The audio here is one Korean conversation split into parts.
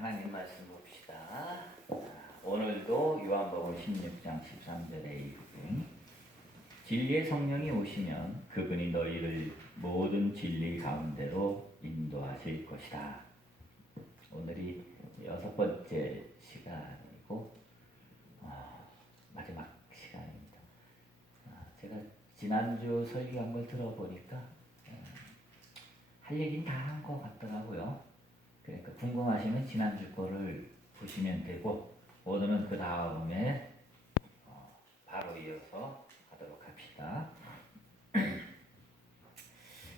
하나님 말씀 봅시다. 오늘도 요한복음 16장 13절에 진리의 성령이 오시면 그분이 너희를 모든 진리 가운데로 인도하실 것이다. 오늘이 6번째 시간이고 마지막 시간입니다. 제가 지난주 설교한 걸 들어보니까 할 얘기는 다 한 것 같더라고요. 그러니까 궁금하시면 지난주 거를 보시면 되고, 오늘은 그 다음에 바로 이어서 하도록 합시다.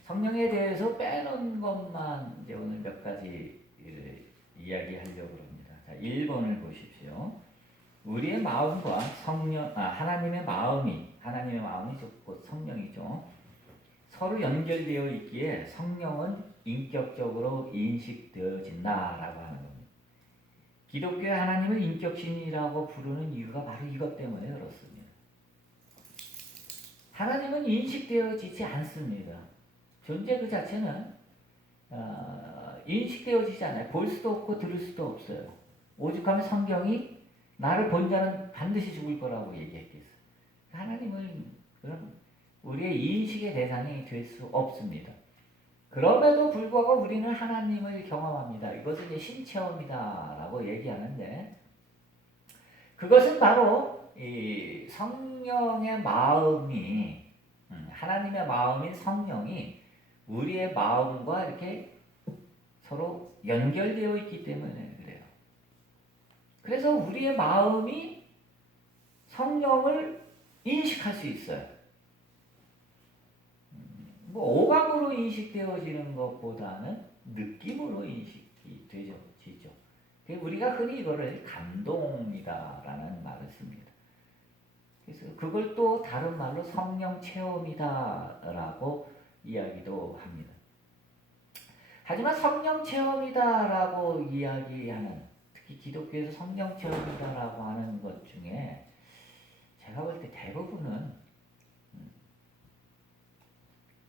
성령에 대해서 빼놓은 것만 이제 오늘 몇 가지 이야기하려고 합니다. 자, 1번을 보십시오. 우리의 마음과 하나님의 마음이 곧 성령이죠. 서로 연결되어 있기에 성령은 인격적으로 인식되어진다라고 하는 겁니다. 기독교의 하나님을 인격신이라고 부르는 이유가 바로 이것 때문에 그렇습니다. 하나님은 인식되어지지 않습니다. 존재 그 자체는 인식되어지지 않아요. 볼 수도 없고 들을 수도 없어요. 오죽하면 성경이 나를 본 자는 반드시 죽을 거라고 얘기했겠어요. 하나님은 그런 우리의 인식의 대상이 될 수 없습니다. 그럼에도 불구하고 우리는 하나님을 경험합니다. 이것은 이제 신체험이다라고 얘기하는데, 그것은 바로 이 성령의 마음이, 하나님의 마음인 성령이 우리의 마음과 이렇게 서로 연결되어 있기 때문에 그래요. 그래서 우리의 마음이 성령을 인식할 수 있어요. 오감으로 인식되어지는 것보다는 느낌으로 인식이 되어지죠. 우리가 흔히 이거를 감동이다라는 말을 씁니다. 그래서 그걸 또 다른 말로 성령 체험이다라고 이야기도 합니다. 하지만 성령 체험이다라고 이야기하는, 특히 기독교에서 성령 체험이다라고 하는 것 중에 제가 볼 때 대부분은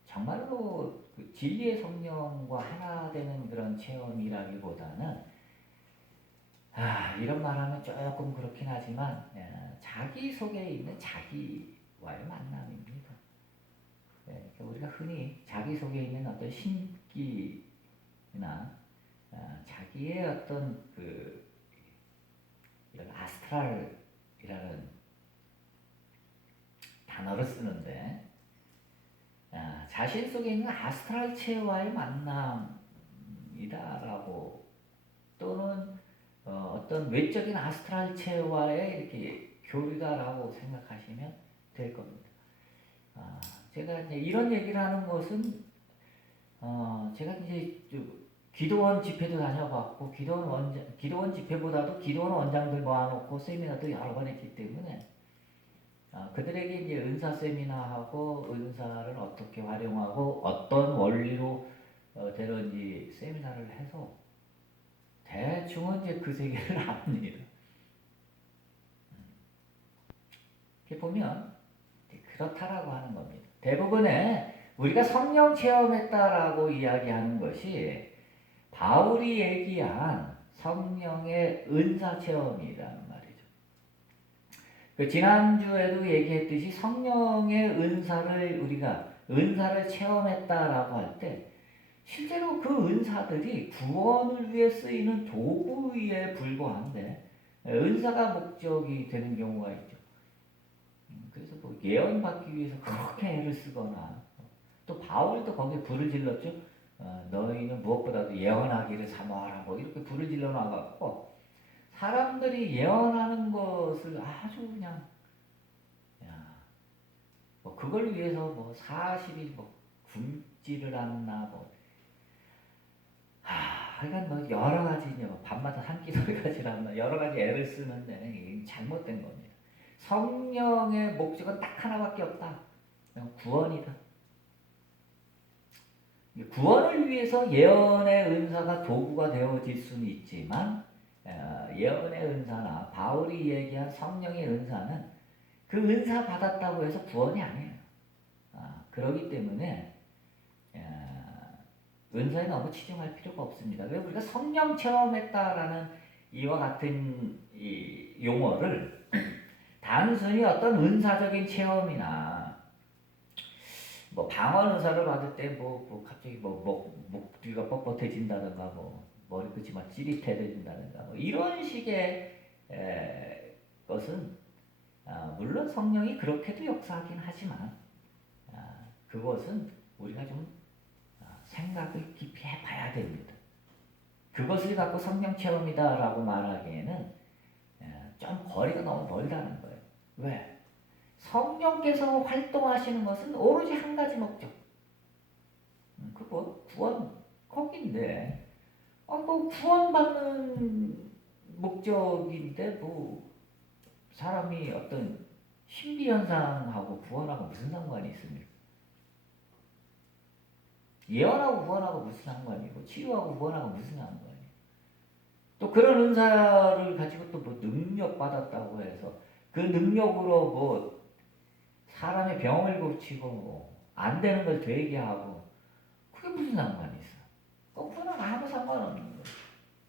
정말로 그 진리의 성령과 하나 되는 그런 체험이라기보다는 이런 말하면 조금 그렇긴 하지만 자기 속에 있는 자기와의 만남입니다. 그러니까 우리가 흔히 자기 속에 있는 어떤 신기나 자기의 어떤 이런 아스트랄이라는 단어를 쓰는데, 자신 속에 있는 아스트랄 체와의 만남이다라고, 또는 어떤 외적인 아스트랄 체와의 이렇게 교류다라고 생각하시면 될 겁니다. 제가 이제 이런 얘기를 하는 것은 제가 이제 기도원 집회도 다녀봤고, 기도원 집회보다도 기도원 원장들 모아놓고 세미나도 여러 번 했기 때문에 그들에게 이제 은사 세미나하고 은사를 어떻게 활용하고 어떤 원리로 되는지 세미나를 해서 대충은 이제 그 세계를 압니다. 이렇게 보면 그렇다라고 하는 겁니다. 대부분의 우리가 성령 체험했다라고 이야기하는 것이 바울이 얘기한 성령의 은사 체험이란 말이죠. 지난주에도 얘기했듯이 성령의 우리가 은사를 체험했다라고 할 때 실제로 그 은사들이 구원을 위해 쓰이는 도구에 불과한데 은사가 목적이 되는 경우가 있죠. 그래서 뭐 예언받기 위해서 그렇게 애를 쓰거나, 또 바울도 거기에 불을 질렀죠. 너희는 무엇보다도 예언하기를 사모하라, 뭐 이렇게 불을 질러 놔갖고 사람들이 예언하는 것을 아주 그냥 뭐 그걸 위해서 뭐 40일 뭐 굶지를 않나, 뭐 하여간 뭐 여러 가지 뭐 밤마다 산기슭가 지났나 여러 가지 애를 쓰는데 잘못된 겁니다. 성령의 목적은 딱 하나밖에 없다. 구원이다. 구원을 위해서 예언의 은사가 도구가 되어질 수는 있지만, 예언의 은사나 바울이 얘기한 성령의 은사는 그 은사 받았다고 해서 구원이 아니에요. 그렇기 때문에 은사에 너무 치중할 필요가 없습니다. 왜 우리가 성령 체험했다라는 이와 같은 이 용어를 단순히 어떤 은사적인 체험이나 뭐 방언 의사를 받을 때 뭐 갑자기 목 뒤가 뻣뻣해진다든가 뭐 머리끝이 막 찌릿해진다든가 뭐 이런 식의 것은 물론 성령이 그렇게도 역사하긴 하지만 그것은 우리가 좀 생각을 깊이 해봐야 됩니다. 그것을 갖고 성령 체험이다라고 말하기에는 좀 거리가 너무 멀다는 거예요. 왜? 성령께서 활동하시는 것은 오로지 한 가지 목적. 그거 구원 거기인데, 뭐 구원받는 목적인데 뭐 사람이 어떤 신비 현상하고 구원하고 무슨 상관이 있습니까? 예언하고 구원하고 무슨 상관이고 치유하고 구원하고 무슨 상관이에요? 또 그런 은사를 가지고 또 뭐 능력 받았다고 해서 그 능력으로 뭐 사람의 병을 고치고 뭐 안 되는 걸 되게 하고 그게 무슨 상관이 있어? 그거는 아무 상관없는 거예요.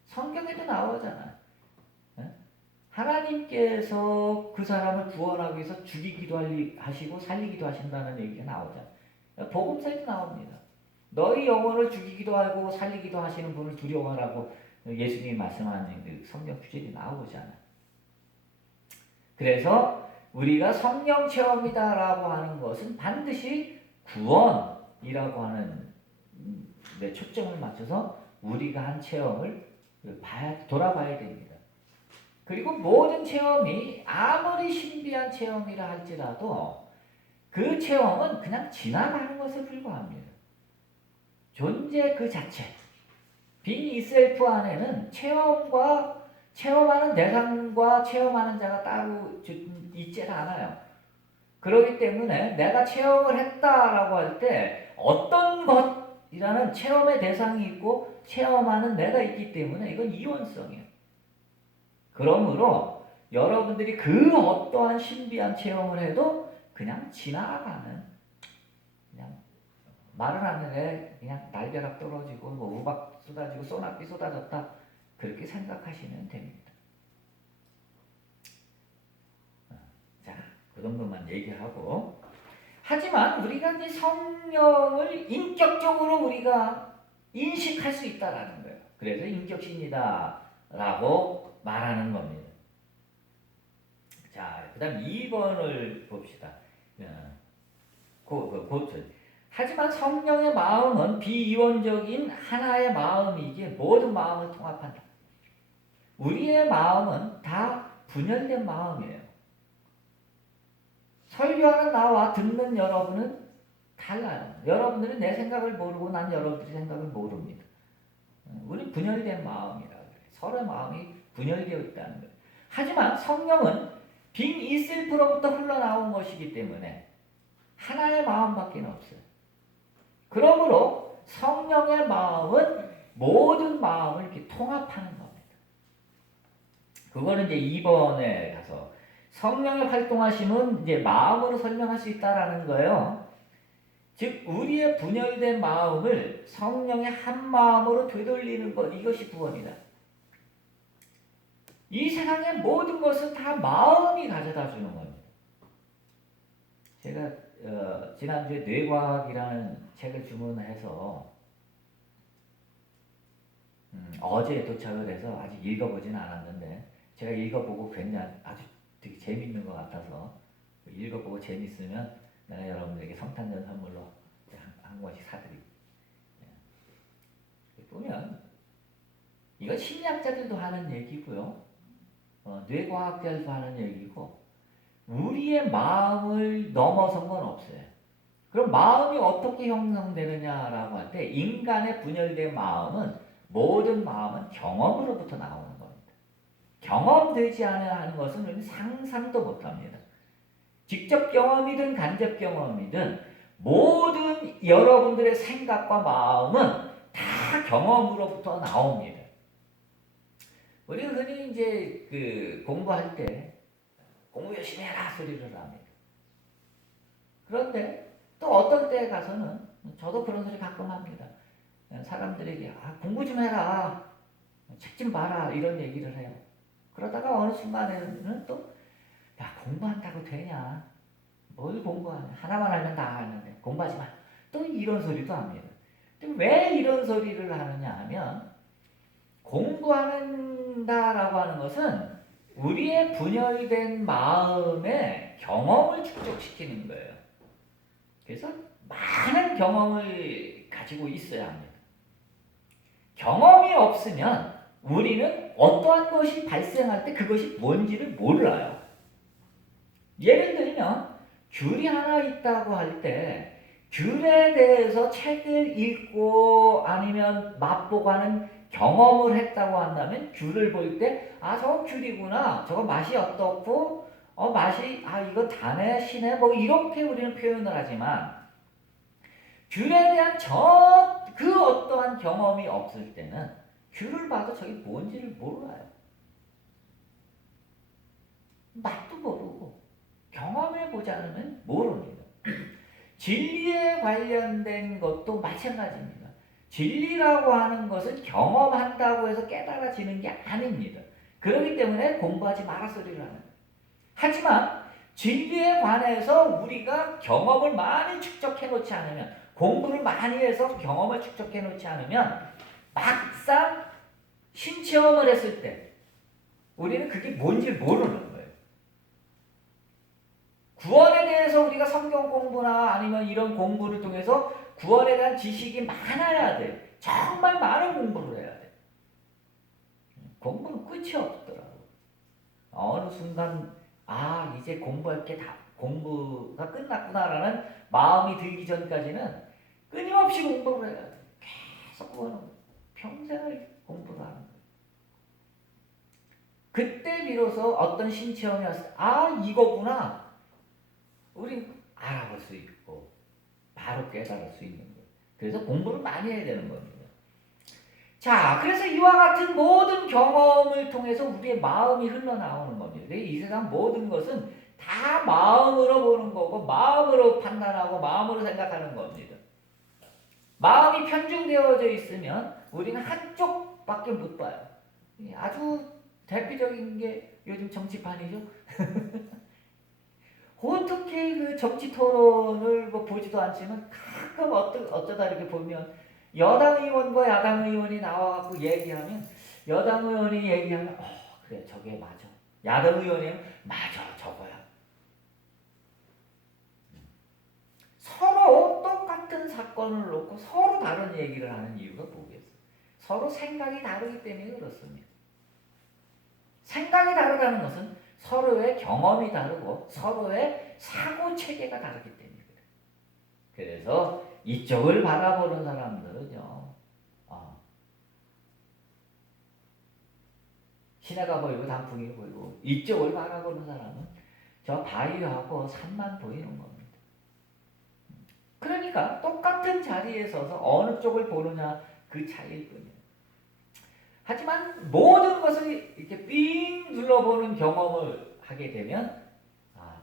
성경에도 나오잖아. 하나님께서 그 사람을 구원하기 위해서 죽이기도 하시고 살리기도 하신다는 얘기가 나오잖아. 복음서에도 나옵니다. 너희 영혼을 죽이기도 하고 살리기도 하시는 분을 두려워하라고 예수님이 말씀하는 그 성경 구절이 나오잖아. 그래서 우리가 성령 체험이다라고 하는 것은 반드시 구원이라고 하는 데 초점을 맞춰서 우리가 한 체험을 돌아봐야 됩니다. 그리고 모든 체험이 아무리 신비한 체험이라 할지라도 그 체험은 그냥 지나가는 것에 불과합니다. 존재 그 자체, 빙 이셀프 안에는 체험하는 대상과 체험하는 자가 따로 있지 않아요. 그렇기 때문에 내가 체험을 했다라고 할 때 어떤 것이라는 체험의 대상이 있고 체험하는 내가 있기 때문에 이건 이원성이에요. 그러므로 여러분들이 그 어떠한 신비한 체험을 해도 그냥 지나가는, 그냥 마른 하늘에 그냥 날벼락 떨어지고 뭐 우박 쏟아지고 소낙비 쏟아졌다 그렇게 생각하시면 됩니다. 자, 그 정도만 얘기하고, 하지만 우리가 이제 성령을 인격적으로 우리가 인식할 수 있다라는 거예요. 그래서 인격신이다라고 말하는 겁니다. 자, 그 다음 2번을 봅시다. 하지만 성령의 마음은 비이원적인 하나의 마음이기에 모든 마음을 통합한다. 우리의 마음은 다 분열된 마음이에요. 설교하는 나와 듣는 여러분은 달라요. 여러분들은 내 생각을 모르고 난 여러분들의 생각을 모릅니다. 우리 분열된 마음이라 그래요. 서로의 마음이 분열되어 있다는 거예요. 하지만 성령은 빙 이셀프로부터 흘러나온 것이기 때문에 하나의 마음밖에 없어요. 그러므로 성령의 마음은 모든 마음을 이렇게 통합하는 겁니다. 그거는 이제 2번에 가서 성령의 활동하심은 이제 마음으로 설명할 수 있다라는 거예요. 즉 우리의 분열된 마음을 성령의 한 마음으로 되돌리는 것, 이것이 구원이다. 이 세상의 모든 것은 다 마음이 가져다 주는 겁니다. 제가 지난주에 뇌과학이라는 책을 주문해서 어제 도착을 해서 아직 읽어보지는 않았는데 제가 읽어보고 굉장히 아주 되게 재밌는 것 같아서 읽어보고 재밌으면 내가 여러분들에게 성탄절 선물로 한 권씩 사드리고, 보면 이건 심리학자들도 하는 얘기고요, 뇌과학자들도 하는 얘기고, 우리의 마음을 넘어선 건 없어요. 그럼 마음이 어떻게 형성되느냐라고 할 때 인간의 분열된 마음은, 모든 마음은 경험으로부터 나오는 겁니다. 경험되지 않는 것은 우리는 상상도 못합니다. 직접 경험이든 간접 경험이든 모든 여러분들의 생각과 마음은 다 경험으로부터 나옵니다. 우리가 흔히 이제 그 공부할 때 공부 열심히 해라 소리를 합니다. 그런데 또 어떤 때에 가서는, 저도 그런 소리 가끔 합니다. 사람들에게 공부 좀 해라, 책 좀 봐라 이런 얘기를 해요. 그러다가 어느 순간에는 또 공부한다고 되냐? 뭘 공부하냐? 하나만 알면 다 아는데 공부하지 마. 또 이런 소리도 합니다. 왜 이런 소리를 하느냐 하면 공부한다라고 하는 것은 우리의 분열된 마음의 경험을 축적시키는 거예요. 그래서 많은 경험을 가지고 있어야 합니다. 경험이 없으면 우리는 어떠한 것이 발생할 때 그것이 뭔지를 몰라요. 예를 들면 귤이 하나 있다고 할 때 귤에 대해서 책을 읽고 아니면 맛보고 하는 경험을 했다고 한다면 귤을 볼 때 저거 귤이구나, 저거 맛이 어떻고 맛이 이거 다네, 시네, 뭐 이렇게 우리는 표현을 하지만 귤에 대한 그 어떠한 경험이 없을 때는 귤을 봐도 저게 뭔지를 몰라요. 맛도 모르고 경험해보지 않으면 모릅니다. 진리에 관련된 것도 마찬가지입니다. 진리라고 하는 것은 경험한다고 해서 깨달아지는 게 아닙니다. 그렇기 때문에 공부하지 마라 소리를 하는 거예요. 하지만 진리에 관해서 우리가 경험을 많이 축적해 놓지 않으면, 공부를 많이 해서 경험을 축적해 놓지 않으면 막상 신체험을 했을 때 우리는 그게 뭔지 모르는 거예요. 구원에 대해서 우리가 성경 공부나 아니면 이런 공부를 통해서 구원에 대한 지식이 많아야 돼. 정말 많은 공부를 해야 돼. 공부는 끝이 없더라고. 어느 순간 이제 공부할 게 다 공부가 끝났구나라는 마음이 들기 전까지는 끊임없이 공부를 해야 돼. 계속 그거는 평생을 공부를 하는 거예요. 그때 비로소 어떤 신체험이 왔을 때 이거구나. 우리 알아볼 수 있고 바로 깨달을 수 있는 거예요. 그래서 공부를 많이 해야 되는 겁니다. 자, 그래서 이와 같은 모든 경험을 통해서 우리의 마음이 흘러나오는 겁니다. 이 세상 모든 것은 다 마음으로 보는 거고 마음으로 판단하고 마음으로 생각하는 겁니다. 마음이 편중되어져 있으면 우리는 한쪽밖에 못 봐요. 아주 대표적인 게 요즘 정치판이죠. 어떻게 그 정치 토론을 보지도 않지만 가끔 어쩌다 이렇게 보면 여당 의원과 야당 의원이 나와갖고 얘기하면 여당 의원이 얘기하면 그래 저게 맞아. 야당 의원이 맞아 저거야. 서로 똑같은 사건을 놓고 서로 다른 얘기를 하는 이유가 뭐겠어요? 서로 생각이 다르기 때문에 그렇습니다. 생각이 다르다는 것은 서로의 경험이 다르고 서로의 사고 체계가 다르기 때문에 그래요. 그래서 이쪽을 바라보는 사람들은요, 시내가 보이고 단풍이 보이고, 이쪽을 바라보는 사람은 저 바위하고 산만 보이는 겁니다. 그러니까 똑같은 자리에 서서 어느 쪽을 보느냐 그 차이일 뿐이에요. 하지만 모든 것을 이렇게 삥 둘러보는 경험을 하게 되면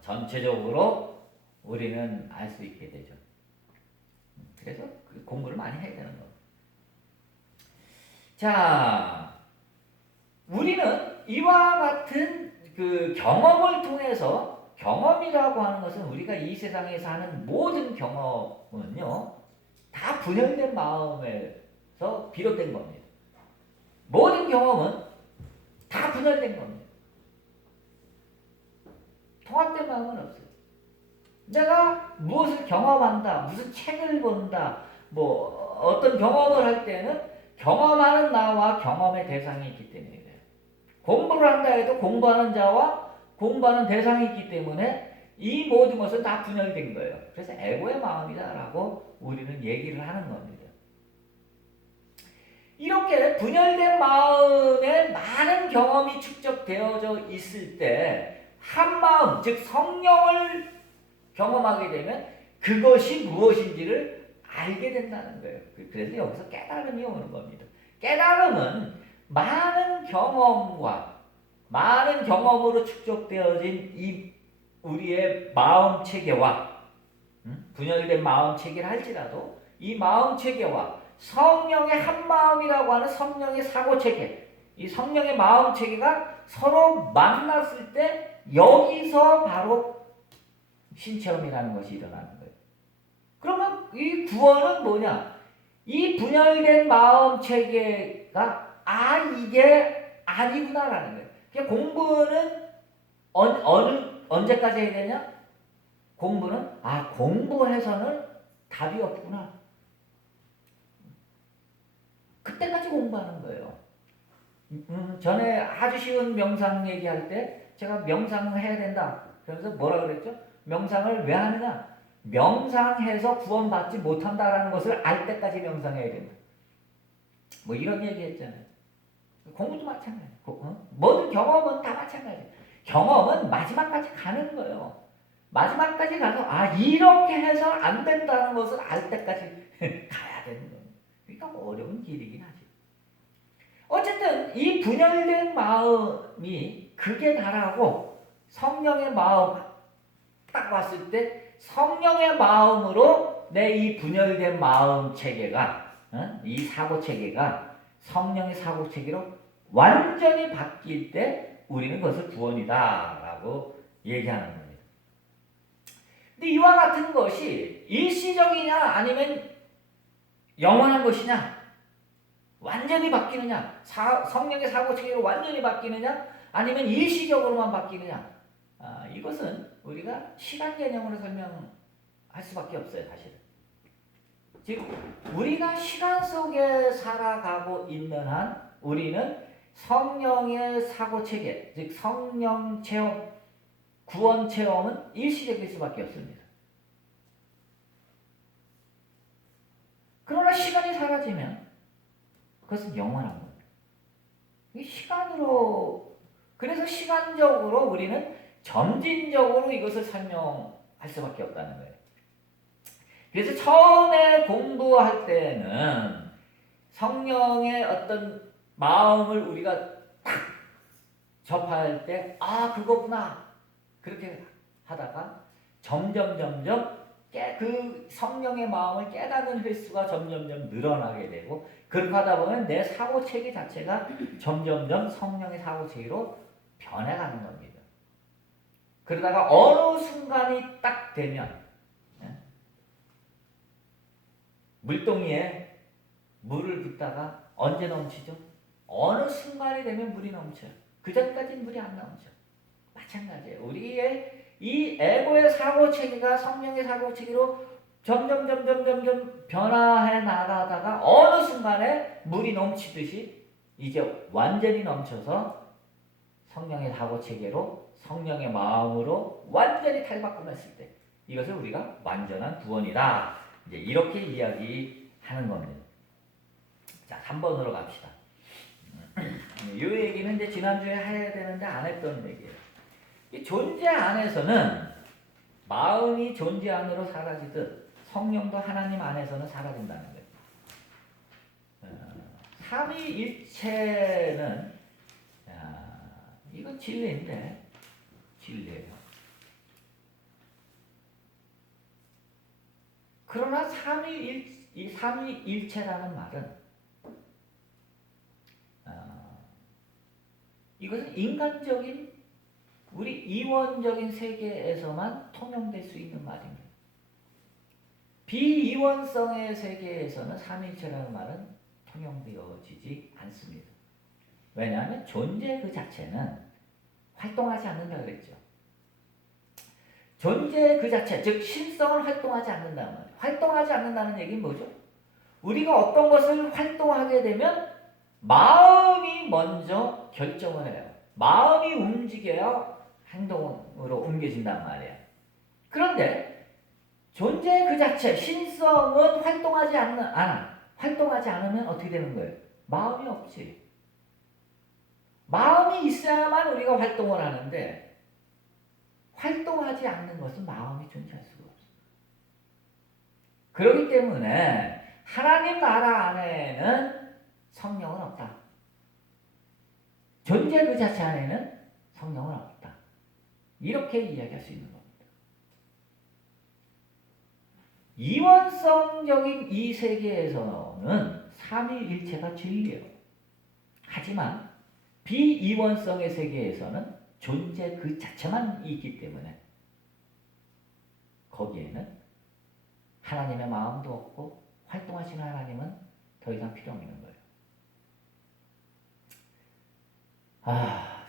전체적으로 우리는 알 수 있게 되죠. 그래서 공부를 많이 해야 되는 겁니다. 자, 우리는 이와 같은 그 경험을 통해서, 경험이라고 하는 것은 우리가 이 세상에 사는 모든 경험은요 다 분열된 마음에서 비롯된 겁니다. 모든 경험은 다 분열된 겁니다. 통합된 마음은 없어요. 내가 무엇을 경험한다, 무슨 책을 본다, 어떤 경험을 할 때는 경험하는 나와 경험의 대상이 있기 때문에 그래요. 공부를 한다 해도 공부하는 자와 공부하는 대상이 있기 때문에 이 모든 것은 다 분열된 거예요. 그래서 에고의 마음이다라고 우리는 얘기를 하는 겁니다. 이렇게 분열된 마음에 많은 경험이 축적되어져 있을 때 한 마음, 즉 성령을 경험하게 되면 그것이 무엇인지를 알게 된다는 거예요. 그래서 여기서 깨달음이 오는 겁니다. 깨달음은 많은 경험과 많은 경험으로 축적되어진 이 우리의 마음 체계와 분열된 마음 체계를 할지라도 이 마음 체계와 성령의 한 마음이라고 하는 성령의 사고체계, 이 성령의 마음체계가 서로 만났을 때 여기서 바로 신체험이라는 것이 일어나는 거예요. 그러면 이 구원은 뭐냐? 이 분열된 마음체계가 이게 아니구나라는 거예요. 그러니까 공부는 언제까지 해야 되냐? 공부는 공부해서는 답이 없구나. 그때까지 공부하는 거예요. 전에 아주 쉬운 명상 얘기할 때 제가 명상을 해야 된다. 그래서 뭐라 그랬죠? 명상을 왜 하느냐? 명상해서 구원받지 못한다라는 것을 알 때까지 명상해야 된다. 뭐 이런 얘기 했잖아요. 공부도 마찬가지예요. 모든 경험은 다 마찬가지예요. 경험은 마지막까지 가는 거예요. 마지막까지 가서 이렇게 해서 안 된다는 것을 알 때까지 가야 되는 거예요. 그러니까 어려운 길이긴 하죠. 어쨌든 이 분열된 마음이 극에 달하고 성령의 마음 딱 왔을 때 성령의 마음으로 내 이 분열된 마음 체계가 이 사고 체계가 성령의 사고 체계로 완전히 바뀔 때 우리는 그것을 구원이다라고 얘기하는 겁니다. 근데 이와 같은 것이 일시적이냐 아니면 영원한 것이냐, 완전히 바뀌느냐, 성령의 사고 체계로 완전히 바뀌느냐, 아니면 일시적으로만 바뀌느냐, 이것은 우리가 시간 개념으로 설명할 수밖에 없어요, 사실은. 즉, 우리가 시간 속에 살아가고 있는 한 우리는 성령의 사고 체계, 즉 성령 체험, 구원 체험은 일시적일 수밖에 없습니다. 그러나 시간이 사라지면 그것은 영원한 겁니다. 시간으로, 그래서 시간적으로 우리는 점진적으로 이것을 설명할 수밖에 없다는 거예요. 그래서 처음에 공부할 때는 성령의 어떤 마음을 우리가 딱 접할 때 그거구나 그렇게 하다가 점점 그 성령의 마음을 깨닫는 횟수가 점점 늘어나게 되고, 그렇게 하다 보면 내 사고체계 자체가 점점 성령의 사고체계로 변해가는 겁니다. 그러다가 어느 순간이 딱 되면 물동이에 물을 붓다가 언제 넘치죠? 어느 순간이 되면 물이 넘쳐요. 그 전까지는 물이 안 넘쳐. 마찬가지예요. 우리의 이 에고의 사고체계가 성령의 사고체계로 점점 변화해 나가다가 어느 순간에 물이 넘치듯이 이제 완전히 넘쳐서 성령의 사고체계로 성령의 마음으로 완전히 탈바꿈했을 때 이것을 우리가 완전한 구원이다. 이제 이렇게 이야기하는 겁니다. 자, 3번으로 갑시다. 이 얘기는 이제 지난주에 해야 되는데 안 했던 얘기예요. 이 존재 안에서는 마음이 존재 안으로 사라지듯 성령도 하나님 안에서는 사라진다는 거예요. 삼위일체는 이건 진리인데 진리예요. 그러나 이 삼위일체라는 말은 이것은 인간적인 우리 이원적인 세계에서만 통용될 수 있는 말입니다. 비이원성의 세계에서는 삼위일체라는 말은 통용되어지지 않습니다. 왜냐하면 존재 그 자체는 활동하지 않는다 그랬죠. 존재 그 자체, 즉 신성을 활동하지 않는다는 말이에요. 활동하지 않는다는 얘기는 뭐죠? 우리가 어떤 것을 활동하게 되면 마음이 먼저 결정을 해요. 마음이 움직여야 행동으로 옮겨진단 말이에요. 그런데 존재 그 자체, 신성은 활동하지 않으면 어떻게 되는 거예요? 마음이 없지. 마음이 있어야만 우리가 활동을 하는데 활동하지 않는 것은 마음이 존재할 수가 없습니다. 그렇기 때문에 하나님 나라 안에는 성령은 없다. 존재 그 자체 안에는 성령은 없다. 이렇게 이야기할 수 있는 겁니다. 이원성적인 이 세계에서는 삼위일체가 진리예요. 하지만 비이원성의 세계에서는 존재 그 자체만 있기 때문에 거기에는 하나님의 마음도 없고 활동하시는 하나님은 더 이상 필요 없는 거예요.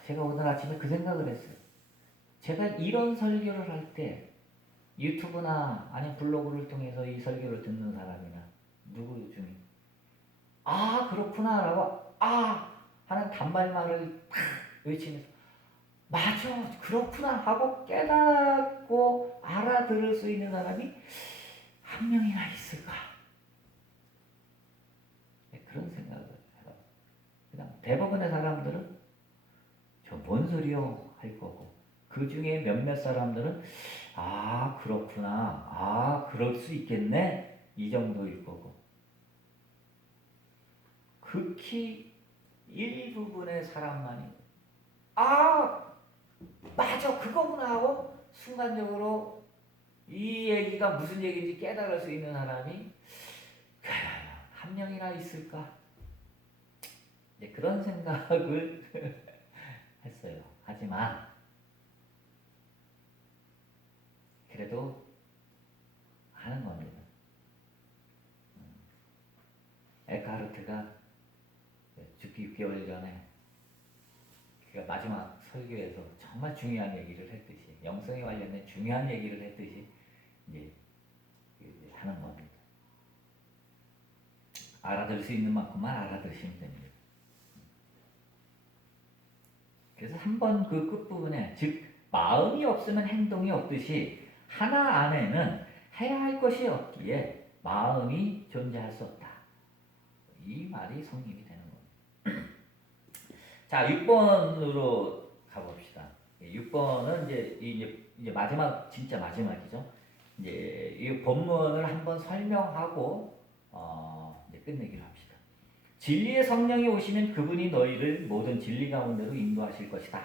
제가 오늘 아침에 그 생각을 했어요. 제가 이런 설교를 할 때 유튜브나 아니면 블로그를 통해서 이 설교를 듣는 사람이나 누구 중에 그렇구나 라고 하는 단발말을 탁 외치면서 맞아 그렇구나 하고 깨닫고 알아들을 수 있는 사람이 한 명이나 있을까? 그런 생각을 해요. 그냥 대부분의 사람들은 저 뭔 소리요 할 거고, 그 중에 몇몇 사람들은 그렇구나, 그럴 수 있겠네 이 정도일 거고, 극히 일부분의 사람만이 맞아 그거구나 하고 순간적으로 이 얘기가 무슨 얘기인지 깨달을 수 있는 사람이 한 명이나 있을까? 그런 생각을 했어요. 하지만 그래도 하는 겁니다. 에카르트가 죽기 6개월 전에 그가 마지막 설교에서 정말 중요한 얘기를 했듯이, 영성에 관련된 중요한 얘기를 했듯이 이제 하는 겁니다. 알아들 수 있는 만큼만 알아들으시면 됩니다. 그래서 한번 그 끝부분에, 즉 마음이 없으면 행동이 없듯이 하나 안에는 해야 할 것이 없기에 마음이 존재할 수 없다. 이 말이 성립이 되는 겁니다. 자, 6번으로 가봅시다. 6번은 이제 마지막, 진짜 마지막이죠. 이제 이 본문을 한번 설명하고 이제 끝내기로 합시다. 진리의 성령이 오시면 그분이 너희를 모든 진리 가운데로 인도하실 것이다.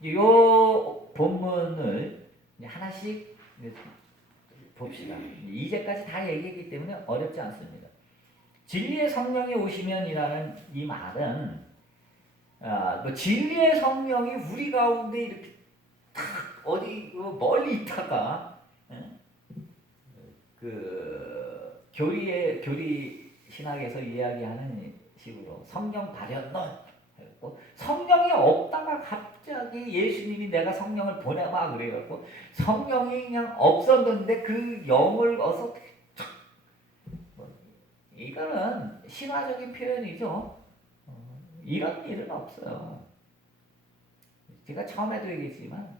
이 본문을 하나씩 봅시다. 이제까지 다 얘기했기 때문에 어렵지 않습니다. 진리의 성령이 오시면이라는 이 말은 진리의 성령이 우리 가운데 이렇게 탁 어디 멀리 있다가 그 교리 신학에서 이야기하는 식으로 성령 발현론 했고, 성령이 없다가 갑자기 예수님이 내가 성령을 보내봐 그래갖고 성령이 그냥 없었는데 그 영을 어서 이거는 신화적인 표현이죠. 이런 일은 없어요. 제가 처음에도 얘기했지만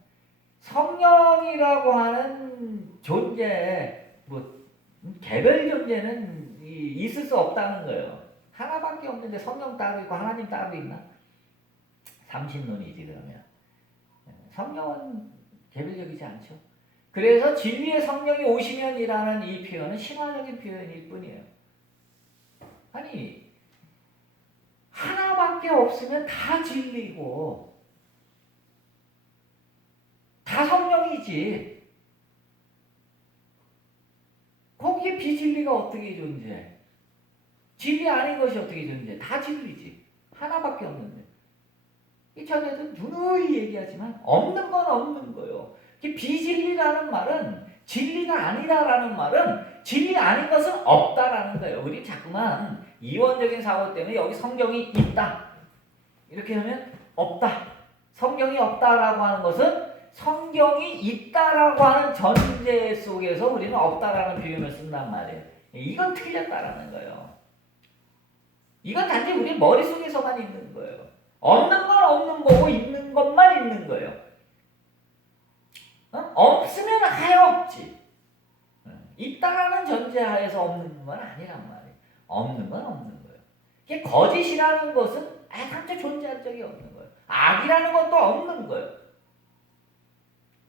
성령이라고 하는 존재, 개별 존재는 있을 수 없다는 거예요. 하나밖에 없는데 성령 따로 있고 하나님 따로 있나? 삼신론이지 그러면. 성령은 개별적이지 않죠. 그래서 진리의 성령이 오시면이라는 이 표현은 신화적인 표현일 뿐이에요. 아니 하나밖에 없으면 다 진리고 다 성령이지. 거기에 비진리가 어떻게 존재해? 진리 아닌 것이 어떻게 존재해? 다 진리지. 하나밖에 없는데. 이 전에도 누누이 얘기하지만 없는 건 없는 거예요. 비진리라는 말은, 진리가 아니다라는 말은 진리 아닌 것은 없다라는 거예요. 우리 자꾸만 이원적인 사고 때문에 여기 성경이 있다 이렇게 하면 없다, 성경이 없다라고 하는 것은 성경이 있다라고 하는 전제 속에서 우리는 없다라는 표현을 쓴단 말이에요. 이건 틀렸다라는 거예요. 이건 단지 우리 머릿속에서만 있는 거예요. 없는 건 없는 거고 있는 것만 있는 거예요. 없으면 하여 없지. 있다라는 전제하에서 없는 건 아니란 말이에요. 없는 건 없는 거예요. 이게 거짓이라는 것은 애당초 존재한 적이 없는 거예요. 악이라는 것도 없는 거예요.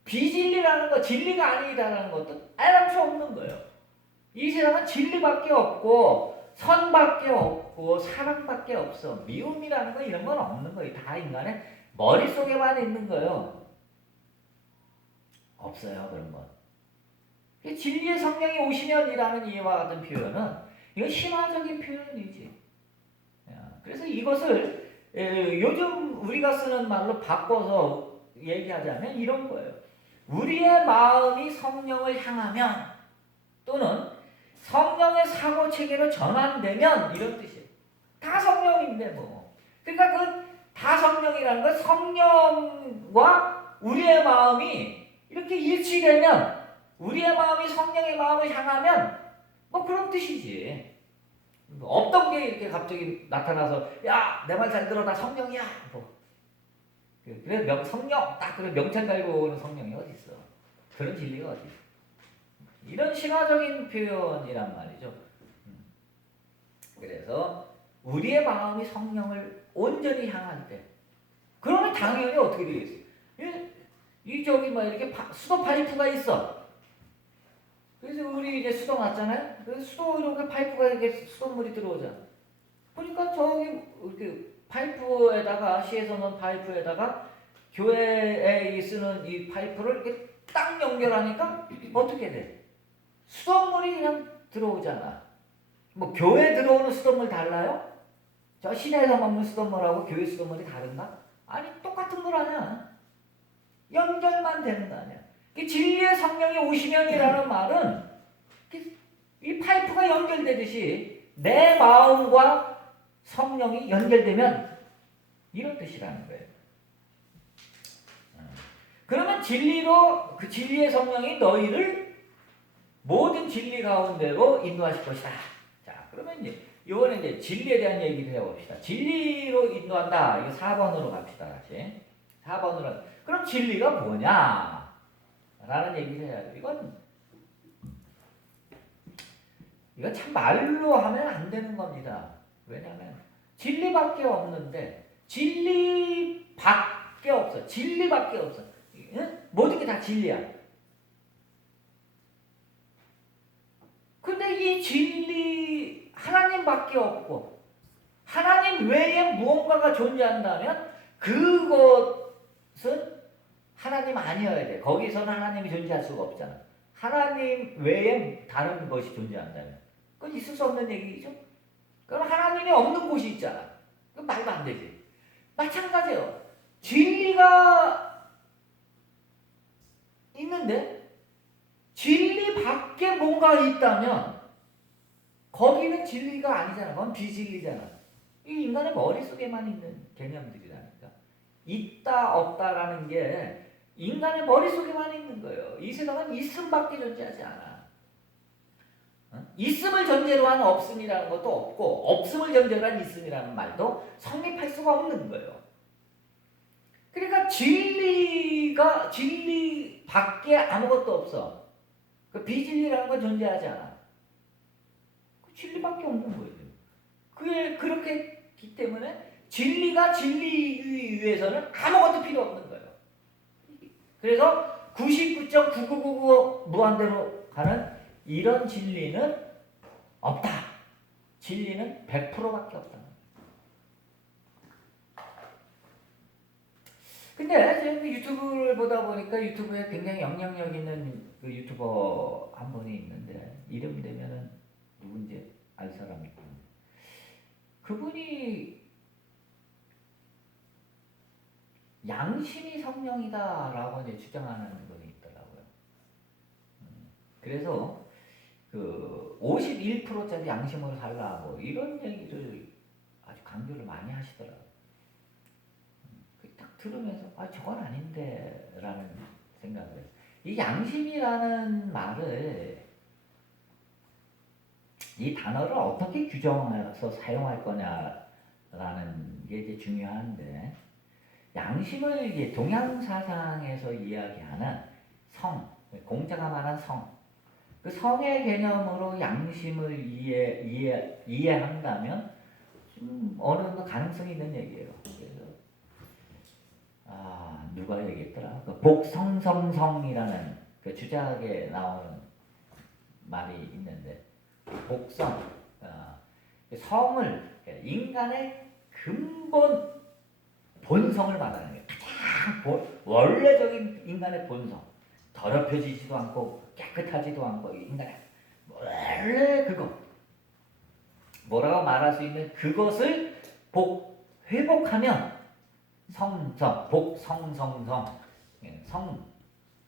비진리라는 것, 진리가 아니다라는 것도 애당초 없는 거예요. 이 세상은 진리밖에 없고 선밖에 없고 사랑밖에 없어. 미움이라는 거 이런 건 없는 거예요. 다 인간의 머릿속에만 있는 거예요. 없어요 그런 건. 진리의 성령이 오시면이라는 이와 같은 표현은 이건 신화적인 표현이지. 그래서 이것을 요즘 우리가 쓰는 말로 바꿔서 얘기하자면 이런 거예요. 우리의 마음이 성령을 향하면 또는 성령의 사고체계로 전환되면 이런 뜻이에요. 다 성령인데 뭐. 그러니까 그 다 성령이라는 건 성령과 우리의 마음이 이렇게 일치되면 우리의 마음이 성령의 마음을 향하면 뭐 그런 뜻이지. 없던 게 이렇게 갑자기 나타나서 야, 내 말 잘 들어 나 성령이야. 뭐. 그래 성령 딱 그래 명찰 달고 오는 성령이 어디 있어? 그런 진리가 어디 있어? 이런 신화적인 표현이란 말이죠. 그래서 우리의 마음이 성령을 온전히 향할 때, 그러면 당연히 어떻게 되겠어요? 이 저기 막 이렇게 수도 파이프가 있어. 그래서 우리 이제 수도 났잖아요. 그래서 수도 이렇게 파이프가 이렇게 수돗물이 들어오잖아. 그러니까 저기 이렇게 파이프에다가 시에서 넣은 파이프에다가 교회에 쓰는 이 파이프를 이렇게 딱 연결하니까 어떻게 돼? 수돗물이 그냥 들어오잖아. 뭐 교회 들어오는 수돗물 달라요? 저 시내에서 먹는 수돗물하고 교회 수돗물이 다른가? 아니 똑같은 물 아니야. 연결만 되는 거 아니야. 진리의 성령이 오시면이라는 말은 이 파이프가 연결되듯이 내 마음과 성령이 연결되면 이런 뜻이라는 거예요. 그러면 진리로 그 진리의 성령이 너희를 모든 진리 가운데로 인도하실 것이다. 자, 그러면 이번에 이제 진리에 대한 얘기를 해봅시다. 진리로 인도한다. 이거 4번으로 갑시다. 같이. 4번으로. 그럼 진리가 뭐냐? 라는 얘기를 해야 돼. 이건 참 말로 하면 안 되는 겁니다. 왜냐하면 진리밖에 없는데 진리밖에 없어. 진리밖에 없어. 응? 모든 게 다 진리야. 근데 이 진리 하나님밖에 없고 하나님 외에 무언가가 존재한다면 그것은 하나님 아니어야 돼. 거기서는 하나님이 존재할 수가 없잖아. 하나님 외에 다른 것이 존재한다면 그건 있을 수 없는 얘기죠. 그럼 하나님이 없는 곳이 있잖아. 그건 말도 안 되지. 마찬가지예요. 진리가 있는데 진리 밖에 뭔가 있다면 거기는 진리가 아니잖아. 그건 비진리잖아. 이 인간의 머릿속에만 있는 개념들이라니까. 있다 없다라는 게 인간의 머릿속에만 있는 거예요. 이 세상은 있음밖에 존재하지 않아. 있음을 전제로 한 없음이라는 것도 없고 없음을 전제로 한 있음이라는 말도 성립할 수가 없는 거예요. 그러니까 진리 밖에 아무것도 없어. 그 비진리라는 건 존재하지 않아. 그 진리밖에 없는 거예요. 그게 그렇게 기 때문에 진리가 진리이기 위해서는 아무것도 필요 없는 거예요. 그래서 99.9999 무한대로 가는 이런 진리는 없다. 진리는 100%밖에 없다. 근데 제가 유튜브를 보다 보니까 유튜브에 굉장히 영향력 있는 그 유튜버 한 분이 있는데 이름 되면은 누군지 알 사람이 있거든요. 그분이 양심이 성령이다라고 이제 주장하는 분이 있더라고요. 그래서 그 51%짜리 양심으로 살라 뭐 이런 얘기를 아주 강조를 많이 하시더라고요. 딱 들으면서 아 저건 아닌데 라는 생각을 해요. 이 양심이라는 말을 이 단어를 어떻게 규정해서 사용할 거냐라는 게 이제 중요한데 양심을 이제 동양 사상에서 이야기하는 성, 공자가 말한 성, 그 성의 개념으로 양심을 이해한다면 좀 어느 정도 가능성이 있는 얘기예요. 그래서 누가 얘기했더라? 그 복성성성이라는 그 주작에 나오는 말이 있는데 복성, 성을 인간의 근본 본성을 말하는 거예요. 가장 원래적인 인간의 본성. 더럽혀지지도 않고 깨끗하지도 않고 인간의 원래 그거 뭐라고 말할 수 있는 그것을 회복하면 성성, 복성성성 성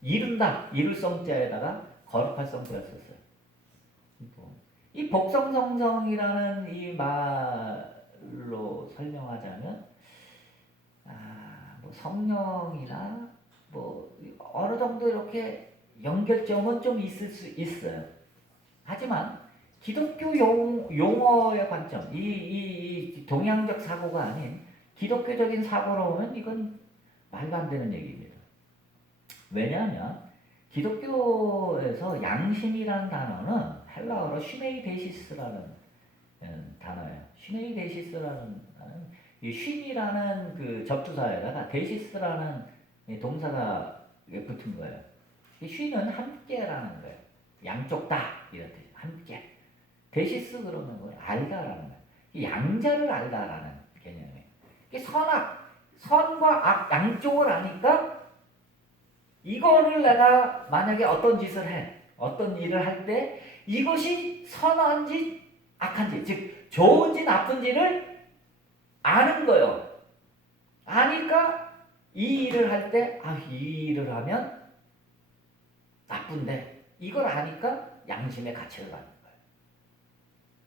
이룬다 이룰 성자에다가 거룩할 성자를 썼어요. 이 복성성성이라는 이 말로 설명하자면 뭐 성령이나 뭐 어느 정도 이렇게 연결점은 좀 있을 수 있어요. 하지만 기독교 용어의 관점, 이 동양적 사고가 아닌 기독교적인 사고로 보면 이건 말도 안 되는 얘기입니다. 왜냐하면 기독교에서 양심이라는 단어는 헬라어로 슈메이데시스라는 단어예요. 슈메이데시스라는 이 쉼이라는 그 접두사에다가 데시스라는 동사가 붙은 거예요. 이 쉼은 함께라는 거예요. 양쪽 다 이런 뜻. 함께. 데시스 그러면 뭐예요? 알다라는 거예요. 이 양자를 알다라는 개념이에요. 선과 악 양쪽을 아니까 이거를 내가 만약에 어떤 짓을 해, 어떤 일을 할 때 이것이 선한지 악한지, 즉 좋은지 나쁜지를 아는 거예요. 아니까 이 일을 할 때, 이 일을 하면 나쁜데 이걸 아니까 양심의 가치를 받는 거예요.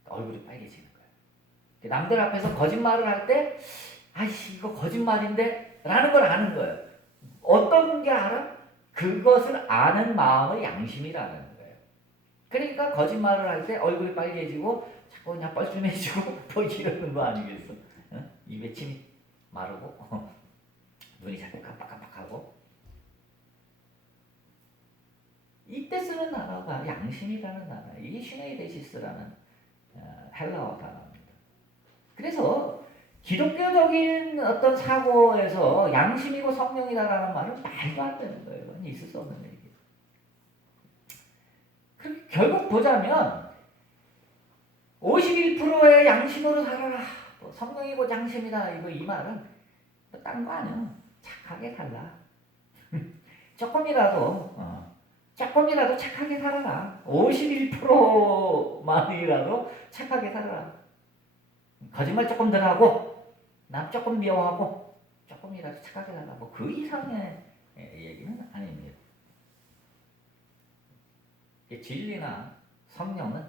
얼굴이 빨개지는 거예요. 남들 앞에서 거짓말을 할 때, 이거 거짓말인데 라는 걸 아는 거예요. 어떤 게 알아? 그것을 아는 마음의 양심이라는 거예요. 그러니까 거짓말을 할 때 얼굴이 빨개지고 자꾸 그냥 뻘쭘해지고 뭐 이러는 거 아니겠어? 입에 침이 마르고 눈이 자꾸 깜빡깜빡하고 이때 쓰는 단어가 양심이라는 단어예요. 이게 슈네이데시스라는 헬라어 단어입니다. 그래서 기독교적인 어떤 사고에서 양심이고 성령이다라는 말은 말도 안 되는 거예요. 그건 있을 수 없는 얘기예요. 결국 보자면 51%의 양심으로 살아라. 뭐 성령이고 양심이다. 이 말은 딴 거 아니야. 착하게 살라. 조금이라도 착하게 살아라. 51%만이라도 착하게 살아라. 거짓말 조금 덜 하고 남 조금 미워하고 조금이라도 착하게 살라. 뭐 그 이상의 얘기는 아닙니다. 진리나 성령은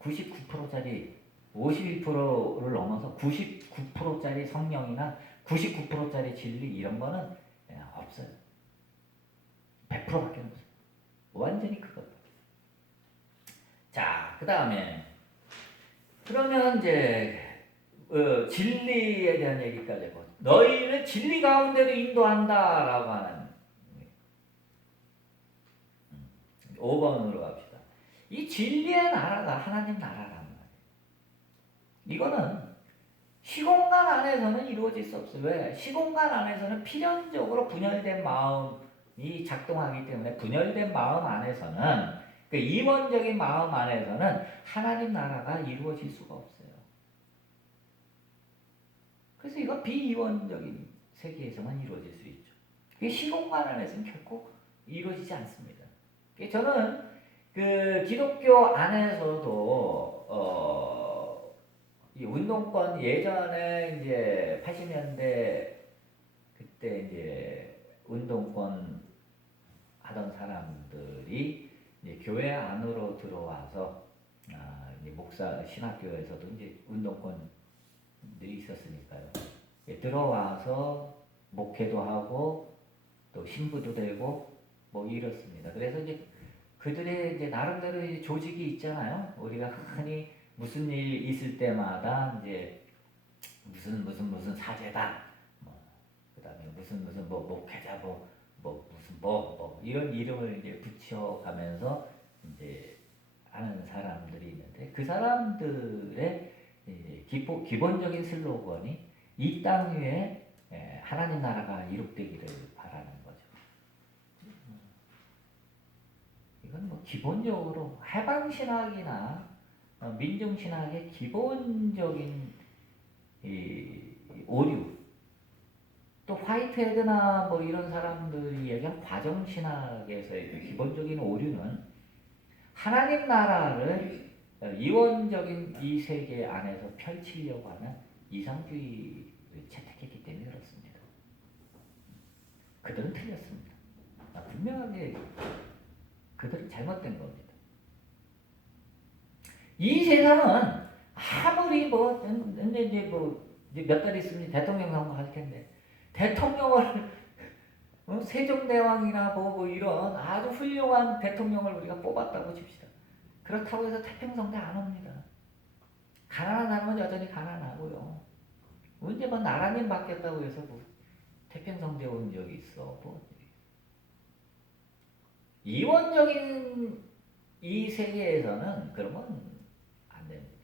99%짜리 51%를 넘어서 99%짜리 성령이나 99%짜리 진리 이런 거는 없어요. 100%밖에 없어요. 완전히 그것. 자, 그 다음에 그러면 이제 진리에 대한 얘기까지 해보. 너희를 진리 가운데로 인도한다라고 하는 5번으로 갑시다. 이 진리의 나라가 하나님 나라라는 거예요. 이거는 시공간 안에서는 이루어질 수 없어요. 왜? 시공간 안에서는 필연적으로 분열된 마음이 작동하기 때문에 분열된 마음 안에서는 그 이원적인 마음 안에서는 하나님 나라가 이루어질 수가 없어요. 그래서 이거 비이원적인 세계에서만 이루어질 수 있죠. 그게 시공간 안에서는 결코 이루어지지 않습니다. 저는 그 기독교 안에서도 이 운동권 예전에 이제 80년대 그때 이제 운동권 하던 사람들이 이제 교회 안으로 들어와서 이제 목사 신학교에서도 이제 운동권들이 있었으니까요. 들어와서 목회도 하고 또 신부도 되고 뭐 이렇습니다. 그래서 이제 그들의 이제 나름대로 이제 조직이 있잖아요. 우리가 흔히 무슨 일 있을 때마다 이제 무슨 사제다, 그다음에 무슨 뭐 목회자 뭐 이런 이름을 이제 붙여가면서 이제 하는 사람들이 있는데 그 사람들의 기본적인 슬로건이 이 땅 위에 하나님 나라가 이룩되기를 바라는 거죠. 이건 뭐 기본적으로 해방 신학이나 민중 신학의 기본적인 이 오류 또 화이트헤드나 뭐 이런 사람들이 얘기한 과정신학에서의 그 기본적인 오류는 하나님 나라를 이원적인 이 세계 안에서 펼치려고 하는 이상주의를 채택했기 때문에 그렇습니다. 그들은 틀렸습니다. 분명하게 그들은 잘못된 겁니다. 이 세상은 아무리 이제 몇 달 있으면 대통령 선거 할 텐데 대통령을 세종대왕이나 뭐 이런 아주 훌륭한 대통령을 우리가 뽑았다고 칩시다. 그렇다고 해서 태평성대 안 옵니다. 가난한 사람은 여전히 가난하고요. 언제 뭐 나라님 바뀌었다고 해서 뭐 태평성대 온 적이 있어. 뭐 이원적인 이 세계에서는 그러면 안 됩니다.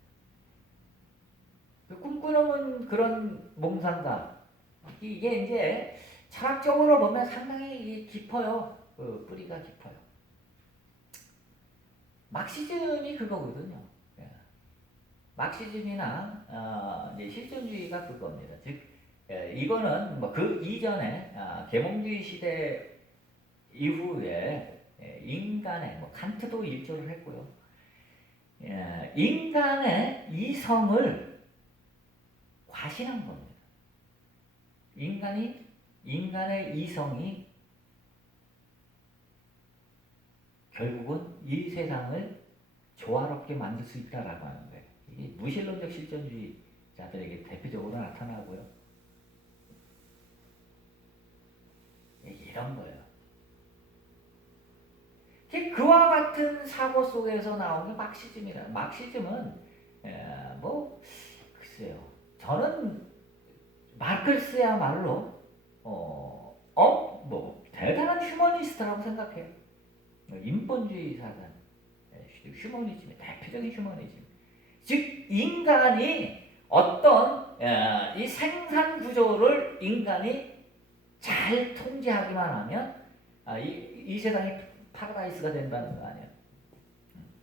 꿈꾸는 그런 몽상가 이게 이제 철학적으로 보면 상당히 깊어요. 그 뿌리가 깊어요. 막시즘이 그거거든요. 막시즘이나 이제 실존주의가 그겁니다. 즉 이거는 뭐 그 이전에 계몽주의 시대 이후에 인간의 뭐 칸트도 일조를 했고요. 인간의 이성을 과신한 겁니다. 인간의 이성이 결국은 이 세상을 조화롭게 만들 수 있다라고 하는 거예요. 이게 무신론적 실존주의자들에게 대표적으로 나타나고요. 이런 거예요. 그와 같은 사고 속에서 나온 게 막시즘이라. 막시즘은 글쎄요. 저는 마르크스야말로 대단한 휴머니스트라고 생각해요. 인본주의 사상, 휴머니즘의 대표적인 휴머니즘. 즉 인간이 어떤 이 생산 구조를 인간이 잘 통제하기만 하면 이 세상이 파라다이스가 된다는 거 아니에요.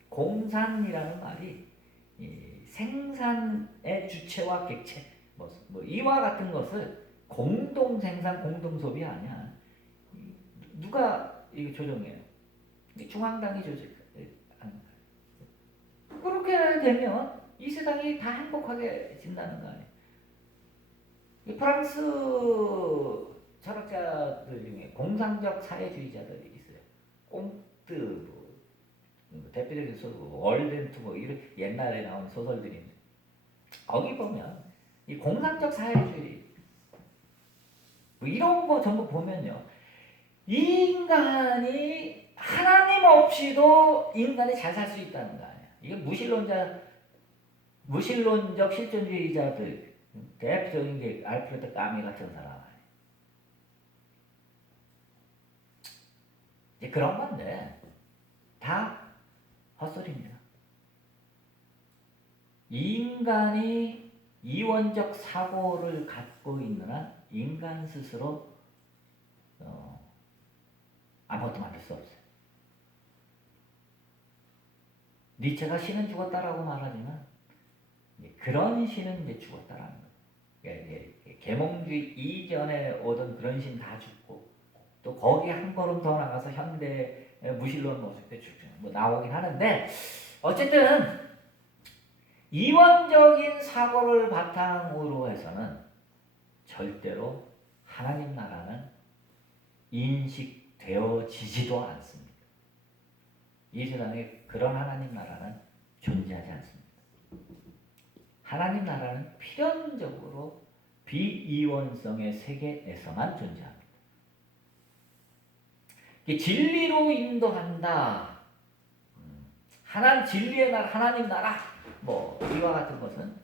공산이라는 말이 이 생산의 주체와 객체 뭐 이와 같은 것을 공동 생산, 공동 소비 아니야. 누가 이거 조정해요? 중앙당이 조정하는 거예요. 그렇게 되면 이 세상이 다 행복하게 진다는 거 아니에요. 프랑스 철학자들 중에 공상적 사회주의자들이 있어요. 꽁트 대표적인 소설 월덴투 이런 옛날에 나온 소설들인데 거기 보면 이 공상적 사회주의 이런 거 전부 보면요. 인간이 하나님 없이도 인간이 잘 살 수 있다는 거 아니야. 이게 무신론적 실존주의자들 대표적인 게 알프레드 까미 같은 사람 아니야. 이제 그런 건데 다 헛소리입니다. 인간이 이원적 사고를 갖고 있는 한 인간 스스로 아무것도 만들 수 없어요. 니체가 신은 죽었다라고 말하지만 그런 신은 이제 죽었다라는 거예요. 계몽주의 이전에 오던 그런 신 다 죽고 또 거기 한 걸음 더 나가서 현대 무신론 모습도 뭐 나오긴 하는데 어쨌든 이원적인 사고를 바탕으로 해서는 절대로 하나님 나라는 인식되어지지도 않습니다. 이 세상에 그런 하나님 나라는 존재하지 않습니다. 하나님 나라는 필연적으로 비이원성의 세계에서만 존재합니다. 진리로 인도한다. 진리의 나라, 하나님 나라, 이와 같은 것은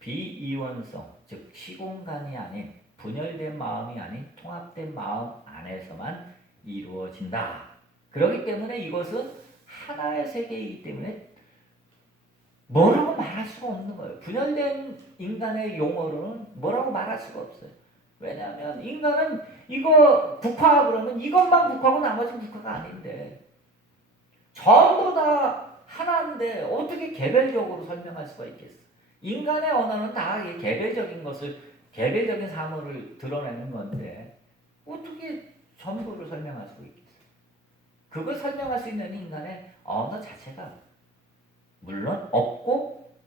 비이원성, 즉 시공간이 아닌 분열된 마음이 아닌 통합된 마음 안에서만 이루어진다. 그렇기 때문에 이것은 하나의 세계이기 때문에 뭐라고 말할 수가 없는 거예요. 분열된 인간의 용어로는 뭐라고 말할 수가 없어요. 왜냐하면 인간은 이거 국화 그러면 이것만 국화고 나머지는 국화가 아닌데 전부 다 하나인데 어떻게 개별적으로 설명할 수가 있겠어? 인간의 언어는 다 개별적인 것을 개별적인 사물을 드러내는 건데 어떻게 전부를 설명할 수 있겠어요? 그걸 설명할 수 있는 인간의 언어 자체가 물론 없고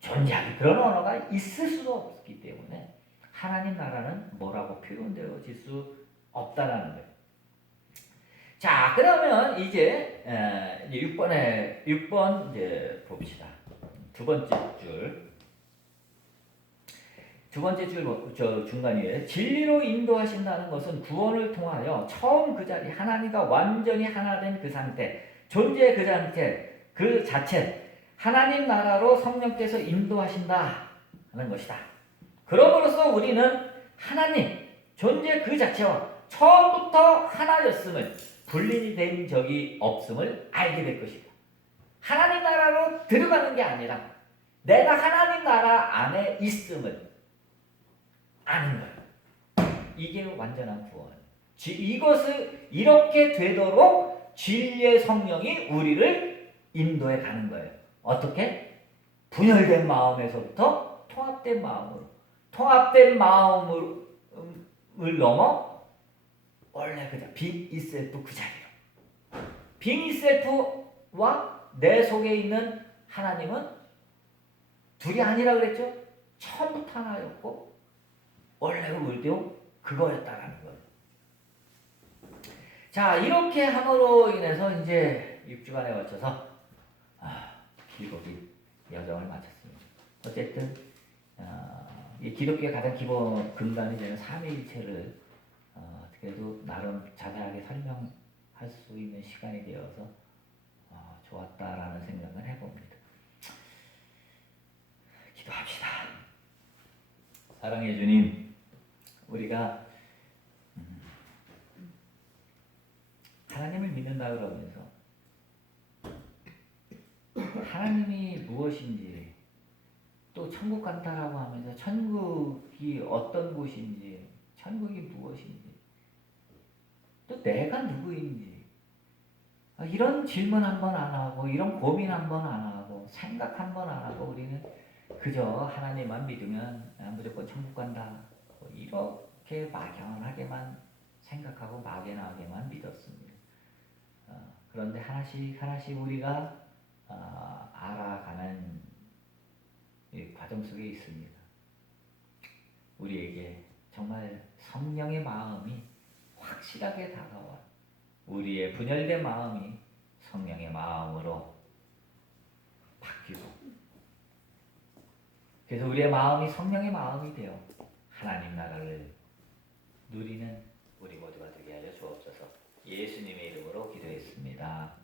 존재하기 그런 언어가 있을 수도 없기 때문에 하나님 나라는 뭐라고 표현되어질 수 없다라는 거예요. 자, 그러면 이제 6번 이제 봅시다. 두 번째 줄. 두 번째 줄 중간이에요. 진리로 인도하신다는 것은 구원을 통하여 처음 그 자리 하나님과 완전히 하나 된 그 상태, 존재 그 상태, 그 자체 하나님 나라로 성령께서 인도하신다 하는 것이다. 그럼으로써 우리는 하나님, 존재 그 자체와 처음부터 하나였음을 분리이 된 적이 없음을 알게 될 것이다. 하나님 나라로 들어가는 게 아니라 내가 하나님 나라 안에 있음을 아는 거예요. 이게 완전한 구원. 이것을 이렇게 되도록 진리의 성령이 우리를 인도해 가는 거예요. 어떻게? 분열된 마음에서부터 통합된 마음으로. 통합된 마음을 넘어 원래 그냥 빅 이셀프 그 자리로. 빅 이셀프와 내 속에 있는 하나님은 둘이 아니라 그랬죠? 처음부터 하나였고 원래 우리도 그거였다라는 거예요. 자, 이렇게 함으로 인해서 이제 6주간에 걸쳐서 기록이 여정을 마쳤습니다. 어쨌든 이 기독교의 가장 기본 근간이 되는 삼위일체를 그래도 나름 자세하게 설명할 수 있는 시간이 되어서 좋았다라는 생각을 해봅니다. 기도합시다. 사랑해 주님, 우리가 하나님을 믿는다 그러면서 하나님이 무엇인지 또 천국 간다라고 하면서 천국이 어떤 곳인지 천국이 무엇인지 또 내가 누구인지 이런 질문 한번 안 하고 이런 고민 한번 안 하고 생각 한번 안 하고 우리는 그저 하나님만 믿으면 무조건 천국 간다 이렇게 막연하게만 생각하고 막연하게만 믿었습니다. 그런데 하나씩 하나씩 우리가 알아가는 이 과정 속에 있습니다. 우리에게 정말 성령의 마음이 확실하게 다가와 우리의 분열된 마음이 성령의 마음으로 바뀌고 그래서 우리의 마음이 성령의 마음이 되어 하나님 나라를 누리는 우리 모두가 되게 하여 주옵소서. 예수님의 이름으로 기도했습니다.